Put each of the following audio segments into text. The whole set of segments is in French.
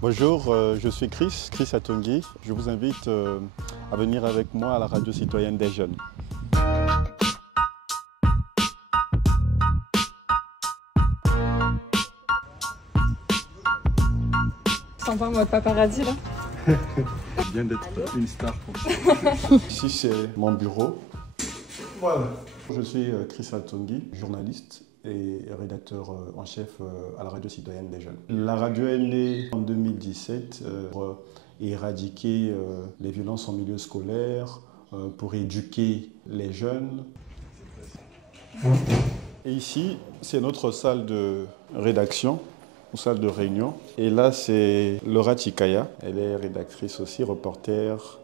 Bonjour, je suis Chris Atongi. Je vous invite à venir avec moi à la radio citoyenne des jeunes. Sympa en mode paparazzi là. Bien d'être une star comme ça. Ici c'est mon bureau. Voilà. Je suis Chris Atongi, journaliste et rédacteur en chef à la radio citoyenne des jeunes. La radio est née en 2017 pour éradiquer les violences en milieu scolaire, pour éduquer les jeunes. Et ici, c'est notre salle de rédaction, ou salle de réunion. Et là, c'est Laura Chikaya. Elle est rédactrice aussi, reporter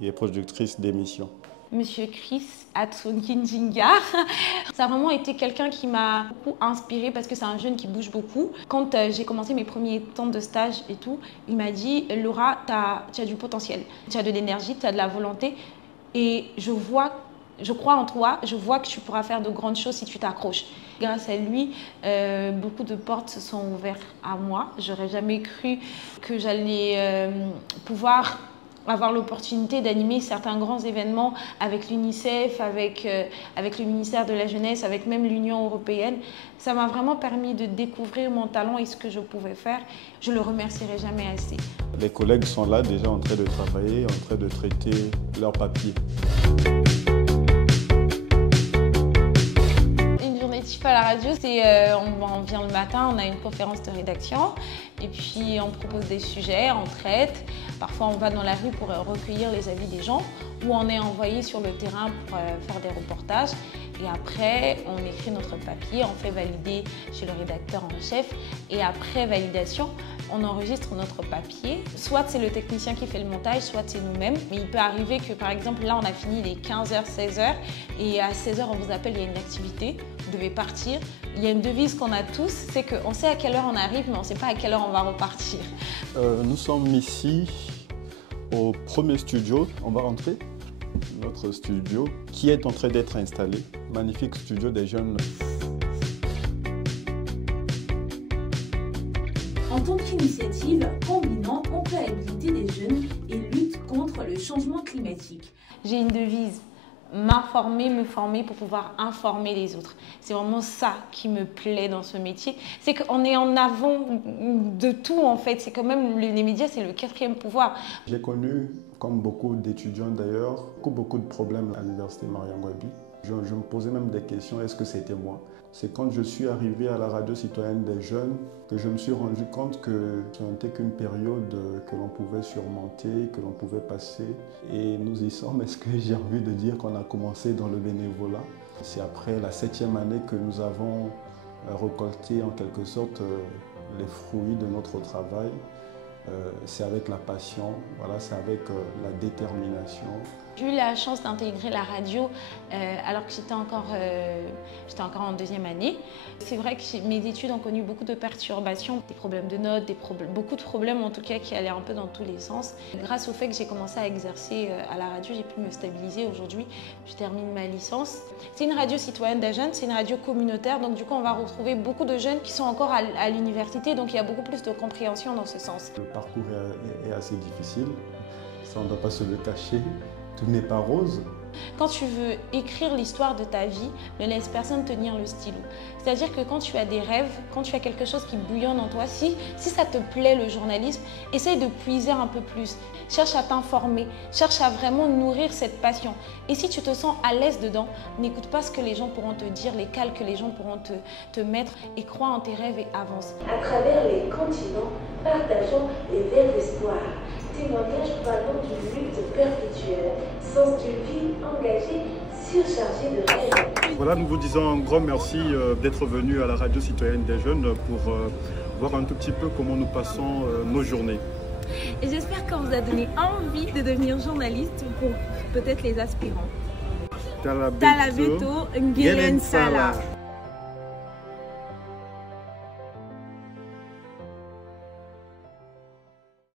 et productrice d'émissions. Monsieur Chris Atongi Njinga, ça a vraiment été quelqu'un qui m'a beaucoup inspirée parce que c'est un jeune qui bouge beaucoup. Quand j'ai commencé mes premiers temps de stage et tout, il m'a dit « Laura, tu as du potentiel, tu as de l'énergie, tu as de la volonté et je crois en toi, je vois que tu pourras faire de grandes choses si tu t'accroches. » Grâce à lui, beaucoup de portes se sont ouvertes à moi. J'aurais jamais cru que j'allais pouvoir avoir l'opportunité d'animer certains grands événements avec l'UNICEF, avec le ministère de la Jeunesse, avec même l'Union européenne. Ça m'a vraiment permis de découvrir mon talent et ce que je pouvais faire. Je ne le remercierai jamais assez. Les collègues sont là déjà en train de travailler, en train de traiter leurs papiers. À la radio, c'est on vient le matin, on a une conférence de rédaction et puis on propose des sujets, on traite. Parfois on va dans la rue pour recueillir les avis des gens ou on est envoyé sur le terrain pour faire des reportages. Et après, on écrit notre papier, on fait valider chez le rédacteur en chef et après validation, on enregistre notre papier. Soit c'est le technicien qui fait le montage, soit c'est nous-mêmes. Mais il peut arriver que par exemple, là on a fini les 15h, 16h et à 16h on vous appelle, il y a une activité, vous devez partir. Il y a une devise qu'on a tous, c'est qu'on sait à quelle heure on arrive, mais on ne sait pas à quelle heure on va repartir. Nous sommes ici au premier studio, on va rentrer. Notre studio qui est en train d'être installé. Magnifique studio des jeunes. En tant qu'initiative combinant employabilité des jeunes et lutte contre le changement climatique. J'ai une devise, m'informer, me former pour pouvoir informer les autres. C'est vraiment ça qui me plaît dans ce métier. C'est qu'on est en avant de tout en fait. C'est quand même, les médias, c'est le 4e pouvoir. J'ai connu, comme beaucoup d'étudiants d'ailleurs, beaucoup de problèmes à l'université Mariangouabi. Je me posais même des questions, est-ce que c'était moi? C'est quand je suis arrivé à la radio citoyenne des jeunes que je me suis rendu compte que ce n'était qu'une période que l'on pouvait surmonter, que l'on pouvait passer. Et nous y sommes. Est-ce que j'ai envie de dire qu'on a commencé dans le bénévolat? C'est après la 7e année que nous avons récolté en quelque sorte les fruits de notre travail. C'est avec la passion, voilà, c'est avec la détermination. J'ai eu la chance d'intégrer la radio alors que j'étais encore en 2e année. C'est vrai que mes études ont connu beaucoup de perturbations, des problèmes de notes, beaucoup de problèmes en tout cas qui allaient un peu dans tous les sens. Grâce au fait que j'ai commencé à exercer à la radio, j'ai pu me stabiliser aujourd'hui. Je termine ma licence. C'est une radio citoyenne des jeunes, c'est une radio communautaire, donc du coup on va retrouver beaucoup de jeunes qui sont encore à l'université, donc il y a beaucoup plus de compréhension dans ce sens. Le parcours est assez difficile, ça on ne doit pas se le cacher. Tout n'est pas rose. Quand tu veux écrire l'histoire de ta vie, ne laisse personne tenir le stylo. C'est-à-dire que quand tu as des rêves, quand tu as quelque chose qui bouillonne en toi, si ça te plaît le journalisme, essaye de puiser un peu plus. Cherche à t'informer, cherche à vraiment nourrir cette passion. Et si tu te sens à l'aise dedans, n'écoute pas ce que les gens pourront te dire, les cales que les gens pourront te mettre et crois en tes rêves et avance. À travers les continents, partageons les verts d'espoir. Témoignage parlant d'une lutte perpétuelle, sens d'une vie engagée, surchargée de rêves. Voilà, nous vous disons un grand merci d'être venu à la radio citoyenne des jeunes pour voir un tout petit peu comment nous passons nos journées. Et j'espère qu'on vous a donné envie de devenir journaliste pour peut-être les aspirants. Talabeto Ngelen Sala.